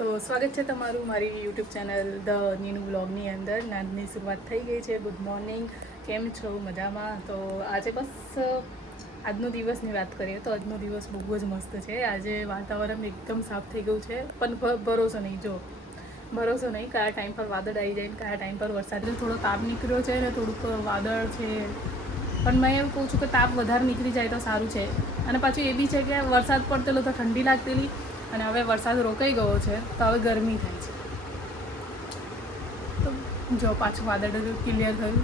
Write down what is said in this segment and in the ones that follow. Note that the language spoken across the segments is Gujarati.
તો સ્વાગત છે તમારું મારી યુટ્યુબ ચેનલ ધ નીનુ બ્લોગની અંદર. નાની શરૂઆત થઈ ગઈ છે. ગુડ મોર્નિંગ, કેમ છો? મજામાં? તો આજે બસ આજનો દિવસની વાત કરીએ તો આજનો દિવસ બહુ જ મસ્ત છે. આજે વાતાવરણ એકદમ સાફ થઈ ગયું છે, પણ ભરોસો નહીં, કયા ટાઈમ પર વાદળ આવી જાય ને કયા ટાઈમ પર વરસાદ. થોડો તાપ નીકળ્યો છે ને થોડુંક વાદળ છે, પણ મેં એવું કહું છું કે તાપ વધારે નીકળી જાય તો સારું છે. અને પાછું એ બી છે કે વરસાદ પડતેલો તો ઠંડી લાગતેલી, અને હવે વરસાદ રોકાઈ ગયો છે તો હવે ગરમી થાય છે. તો જો પાછું વાદળ ક્લિયર થયું,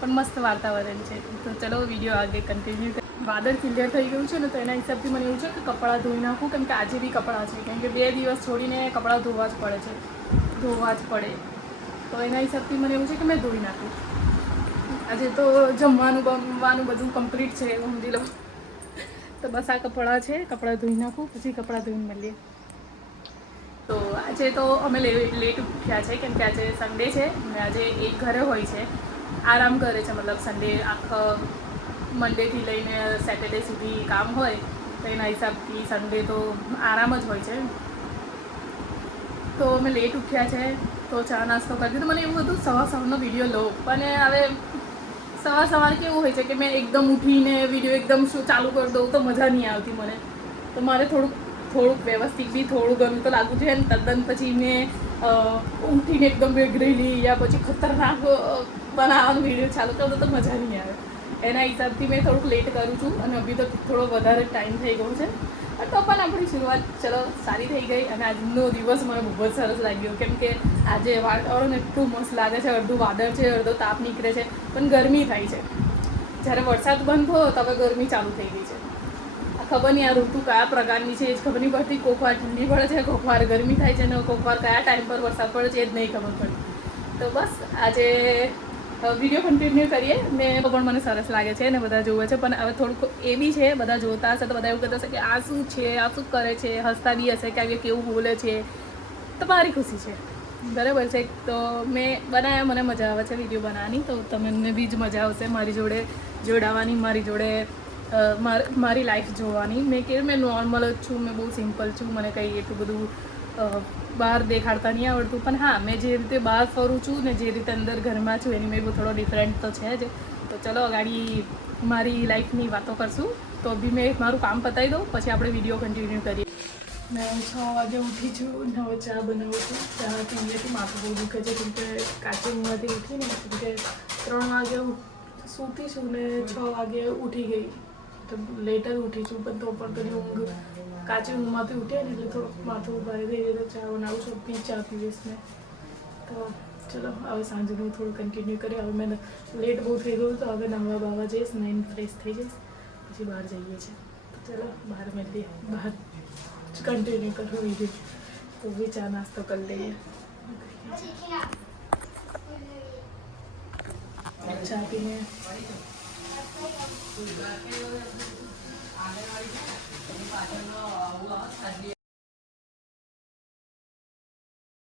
પણ મસ્ત વાતાવરણ છે. તો ચલો વિડીયો આગળ કન્ટિન્યુ. વાદળ ક્લિયર થઈ ગયું છે ને, તો એના હિસાબથી મને એવું છે કે કપડાં ધોઈ નાખું, કેમ કે આજે બી કપડાં છે, કેમ કે 2 દિવસ છોડીને કપડાં ધોવા જ પડે. તો એના હિસાબથી મને એવું છે કે મેં ધોઈ નાખું. આજે તો જમવાનું બધું કમ્પ્લીટ છે, એવું સમજી લો. તો બસ આ કપડાં છે, કપડાં ધોઈ નાખું, પછી કપડાં ધોઈને મળીએ. તો આજે તો અમે લેટ ઉઠ્યા છે, કેમ કે આજે સન્ડે છે અને આજે એક ઘરે હોય છે, આરામ કરે છે. મતલબ સન્ડે આખા મંડેથી લઈને સેટરડે સુધી કામ હોય, તો એના હિસાબથી સન્ડે તો આરામ જ હોય છે. તો અમે લેટ ઉઠ્યા છે, તો ચા નાસ્તો કરી દીધો. મને એવું હતું સવારનો વિડીયો લો, પણ હવે સવાર કેવું હોય છે કે મેં એકદમ ઉઠીને વિડીયો એકદમ શું ચાલુ કરી દઉં તો મજા નહીં આવતી મને. તો મારે થોડુંક વ્યવસ્થિત બી થોડું ઘણું તો લાગવું જોઈએ ને. તદ્દન પછી મેં ઉઠીને એકદમ વેગરેલી યા પછી ખતરનાક બનાવવાનો વિડીયો ચાલુ કરી દો તો મજા નહીં આવે. એના હિસાબથી મેં થોડુંક લેટ કરું છું, અને અભી તો થોડો વધારે ટાઈમ થઈ ગયો છે. તો પણ આપણી શરૂઆત ચલો સારી થઈ ગઈ. અને આજનો દિવસ મને બહુ જ સરસ લાગ્યો, કેમ કે આજે વાતાવરણ એટલું મસ્ત લાગે છે. અડધું વાદળ છે, અડધો તાપ નીકળે છે, પણ ગરમી થાય છે. જ્યારે વરસાદ બંધ થયો તો હવે ગરમી ચાલુ થઈ ગઈ છે. આ ખબર નહીં આ ઋતુ કયા પ્રકારની છે, એ જ ખબર નહીં પડતી. કોક વાર ઠંડી પડે છે, કોક વાર ગરમી થાય છે, ને કોક વાર કયા ટાઈમ પર વરસાદ પડે છે એ જ નહીં ખબર પડતી. તો બસ આજે વિડીયો કન્ટિન્યુ કરીએ. ને પણ મને સરસ લાગે છે ને બધા જોવે છે, પણ હવે થોડુંક એ બી છે, બધા જોતા હશે તો બધા એવું કહેતા હશે કે આ શું છે, આ શું કરે છે, હસતા બી હશે કે આવી કેવું બોલે છે. તો મારી ખુશી છે, બરાબર છે. તો મેં બનાવ્યા, મને મજા આવે છે વિડીયો બનાવવાની, તો તમને બી જ મજા આવશે મારી જોડે જોડાવાની, મારી જોડે મારી લાઈફ જોવાની. મેં નોર્મલ જ છું, મેં બહુ સિમ્પલ છું, મને કંઈ એટલું બધું બહાર દેખાડતા નહીં આવડતું. પણ હા, મેં જે રીતે બહાર ફરું છું ને જે રીતે અંદર ઘરમાં છું એની મેં બહુ થોડો ડિફરન્ટ તો છે જ. તો ચલો અગાડી મારી લાઈફની વાતો કરશું. તો બી મેં મારું કામ પતાવી દઉં, પછી આપણે વિડીયો કન્ટિન્યુ કરીએ. મેં 6 વાગે ઉઠી છું, હવે ચા બનાવું છું. ચા પીએથી માથું બહુ દુખે છે, કેમ કે કાચી ઊંઘમાંથી ઉઠીને, કેમ કે 3 વાગે સૂતી છું ને 6 વાગે ઉઠી ગઈ. તો લેટ જ ઉઠી છું, પણ તો પણ પેલી ઊંઘ કાચી ઊંઘમાંથી ઉઠે ને એટલે થોડુંક માથું ભારે થઈ જાય. તો ચા બનાવું છું, ચા પીવીશ ને. તો ચલો હવે સાંજનું થોડું કન્ટિન્યુ કરીએ. હવે મેં લેટ બહુ થઈ ગયું, તો હવે નાહવા બાવા જઈશ, નાઈને ફ્રેશ થઈ જઈશ, પછી બહાર જઈએ છીએ. તો ચલો બહાર મળીએ, બહાર કન્ટિન્યુ કરું વિડીયો. તો બી ચા નાસ્તો કરી લઈએ. ચા પીને